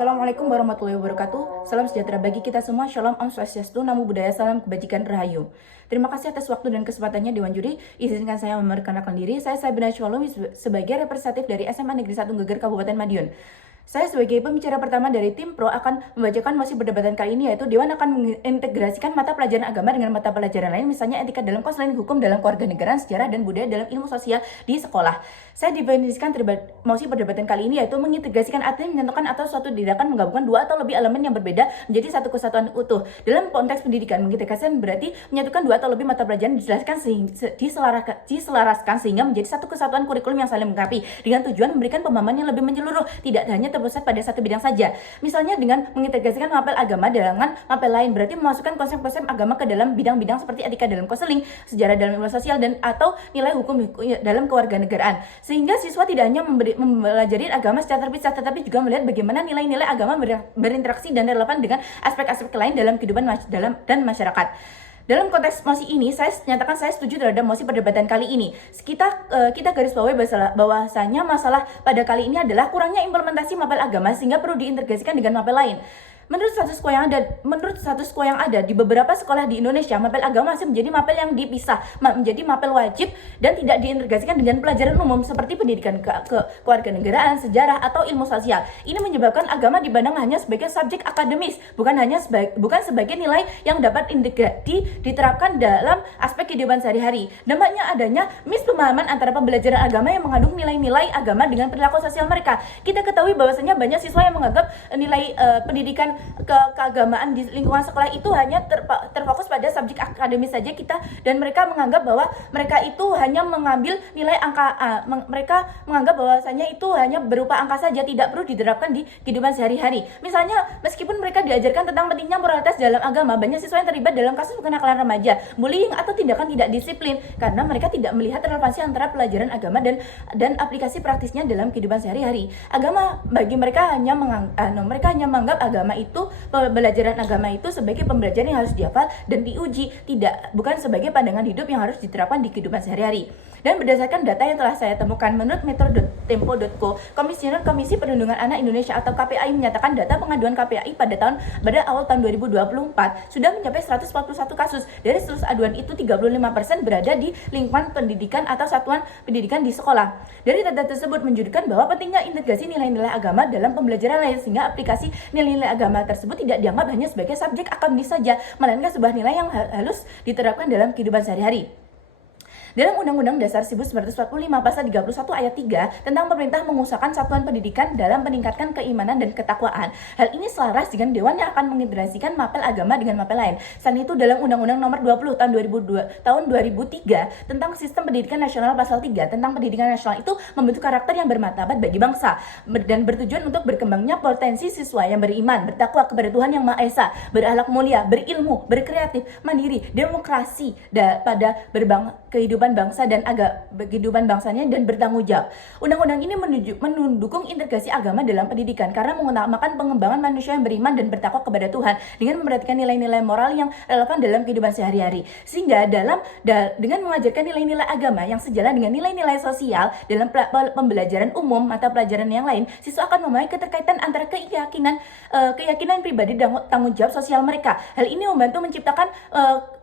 Assalamualaikum warahmatullahi wabarakatuh. Salam sejahtera bagi kita semua. Shalom, Om Swastiastu, Namo Buddhaya, Salam Kebajikan, Rahayu. Terima kasih atas waktu dan kesempatannya Dewan Juri. Izinkan saya memperkenalkan diri. Saya Sabina Syawalumi sebagai representatif dari SMA Negeri 1 Geger Kabupaten Madiun. Saya sebagai pembicara pertama dari tim Pro akan membacakan mosi perdebatan kali ini, yaitu Dewan akan mengintegrasikan mata pelajaran agama dengan mata pelajaran lain, misalnya etika dalam konseling, hukum dalam kewarganegaraan, sejarah dan budaya dalam ilmu sosial di sekolah. Saya definisikan mosi perdebatan kali ini yaitu mengintegrasikan artinya menyentuhkan atau suatu tindakan menggabungkan dua atau lebih elemen yang berbeda menjadi satu kesatuan utuh. Dalam konteks pendidikan, mengintegrasikan berarti menyatukan dua atau lebih mata pelajaran diselaraskan sehingga menjadi satu kesatuan kurikulum yang saling melengkapi dengan tujuan memberikan pemahaman yang lebih menyeluruh, tidak hanya terpusat pada satu bidang saja. Misalnya dengan mengintegrasikan mapel agama dengan mapel lain, berarti memasukkan konsep-konsep agama ke dalam bidang-bidang seperti etika dalam konseling, sejarah dalam ilmu sosial, dan atau nilai hukum dalam kewarganegaraan. Sehingga siswa tidak hanya mempelajari agama secara terpisah, tetapi juga melihat bagaimana nilai-nilai agama berinteraksi dan relevan dengan aspek-aspek lain dalam kehidupan dan masyarakat. Dalam konteks mosi ini, saya nyatakan saya setuju terhadap mosi perdebatan kali ini. Kita garis bawahi bahwasanya masalah pada kali ini adalah kurangnya implementasi mapel agama sehingga perlu diintegrasikan dengan mapel lain. Menurut status quo yang ada di beberapa sekolah di Indonesia, mapel agama masih menjadi mapel yang dipisah, menjadi mapel wajib dan tidak diintegrasikan dengan pelajaran umum seperti pendidikan kewarganegaraan, sejarah atau ilmu sosial. Ini menyebabkan agama dipandang hanya sebagai subjek akademis, bukan sebagai nilai yang dapat diterapkan dalam aspek kehidupan sehari-hari. Dampaknya adanya mispemahaman antara pembelajaran agama yang mengandung nilai-nilai agama dengan perilaku sosial mereka. Kita ketahui bahwasanya banyak siswa yang menganggap nilai pendidikan keagamaan di lingkungan sekolah itu hanya terfokus pada subjek akademis saja dan mereka menganggap bahwa mereka itu hanya mengambil nilai angka mereka menganggap bahwasanya itu hanya berupa angka saja, tidak perlu diterapkan di kehidupan sehari-hari. Misalnya, meskipun mereka diajarkan tentang pentingnya moralitas dalam agama, banyak siswa yang terlibat dalam kasus kenakalan remaja, bullying atau tindakan tidak disiplin karena mereka tidak melihat relevansi antara pelajaran agama dan aplikasi praktisnya dalam kehidupan sehari-hari. Agama bagi mereka hanya menganggap agama itu pembelajaran agama itu sebagai pembelajaran yang harus dihafal dan diuji, bukan sebagai pandangan hidup yang harus diterapkan di kehidupan sehari-hari. Dan berdasarkan data yang telah saya temukan menurut metro.tempo.co, Komisioner Komisi Perlindungan Anak Indonesia atau KPAI menyatakan data pengaduan KPAI pada awal tahun 2024 sudah mencapai 141 kasus. Dari seluruh aduan itu 35% berada di lingkungan pendidikan atau satuan pendidikan di sekolah. Dari data tersebut menunjukkan bahwa pentingnya integrasi nilai-nilai agama dalam pembelajaran lain sehingga aplikasi nilai-nilai agama tersebut tidak dianggap hanya sebagai subjek akademis saja, melainkan sebuah nilai yang harus diterapkan dalam kehidupan sehari-hari. Dalam Undang-Undang Dasar 1945 Pasal 31 Ayat 3 tentang pemerintah mengusahakan satuan pendidikan dalam meningkatkan keimanan dan ketakwaan. Hal ini selaras dengan Dewan yang akan mengintegrasikan mapel agama dengan mapel lain. Selain itu, dalam Undang-Undang Nomor 20 tahun 2003 tentang Sistem Pendidikan Nasional Pasal 3 tentang pendidikan nasional itu membentuk karakter yang bermartabat bagi bangsa dan bertujuan untuk berkembangnya potensi siswa yang beriman, bertakwa kepada Tuhan Yang Maha Esa, berakhlak mulia, berilmu, berkreatif, mandiri, demokrasi pada kehidupan bangsa dan kehidupan bangsanya dan bertanggung jawab. Undang-undang ini mendukung integrasi agama dalam pendidikan karena mengutamakan pengembangan manusia yang beriman dan bertakwa kepada Tuhan dengan memperhatikan nilai-nilai moral yang relevan dalam kehidupan sehari-hari. Sehingga dengan mengajarkan nilai-nilai agama yang sejalan dengan nilai-nilai sosial dalam pembelajaran umum mata pelajaran yang lain, siswa akan memahami keterkaitan antara keyakinan pribadi dan tanggung jawab sosial mereka. Hal ini membantu menciptakan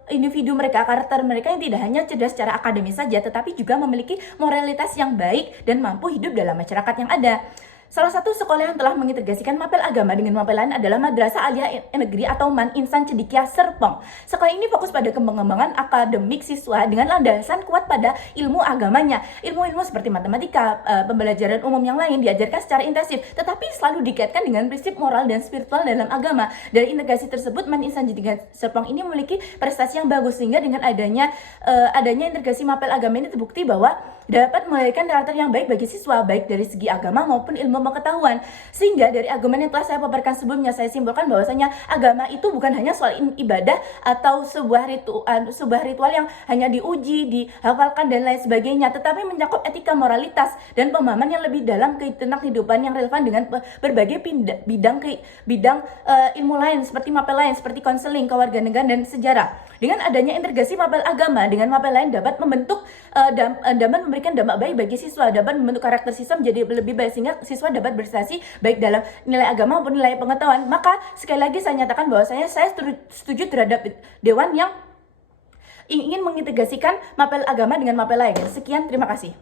individu mereka, karakter mereka yang tidak hanya cerdas secara akademis saja, tetapi juga memiliki moralitas yang baik dan mampu hidup dalam masyarakat yang ada. Salah satu sekolah yang telah mengintegrasikan mapel agama dengan mapel lain adalah Madrasah Aliyah Negeri atau MAN Insan Cendekia Serpong. Sekolah ini fokus pada pengembangan akademik siswa dengan landasan kuat pada ilmu agamanya. Ilmu-ilmu seperti matematika, pembelajaran umum yang lain diajarkan secara intensif, tetapi selalu dikaitkan dengan prinsip moral dan spiritual dalam agama. Dari integrasi tersebut, MAN Insan Cendekia Serpong ini memiliki prestasi yang bagus sehingga dengan adanya integrasi mapel agama ini terbukti bahwa dapat melahirkan karakter yang baik bagi siswa, baik dari segi agama maupun ilmu pengetahuan. Sehingga dari argumen yang telah saya paparkan sebelumnya, saya simpulkan bahwasanya agama itu bukan hanya soal ibadah atau sebuah ritual yang hanya diuji, dihafalkan dan lain sebagainya, tetapi mencakup etika, moralitas dan pemahaman yang lebih dalam tentang kehidupan yang relevan dengan berbagai bidang ilmu lain seperti mapel lain seperti konseling, kewarganegaraan dan sejarah. Dengan adanya integrasi mapel agama dengan mapel lain dapat memberi memberikan dampak baik bagi siswa, dapat membentuk karakter siswa menjadi lebih baik sehingga siswa dapat berprestasi baik dalam nilai agama maupun nilai pengetahuan. Maka sekali lagi saya nyatakan bahwasanya saya setuju terhadap dewan yang ingin mengintegrasikan mapel agama dengan mapel lain. Sekian, terima kasih.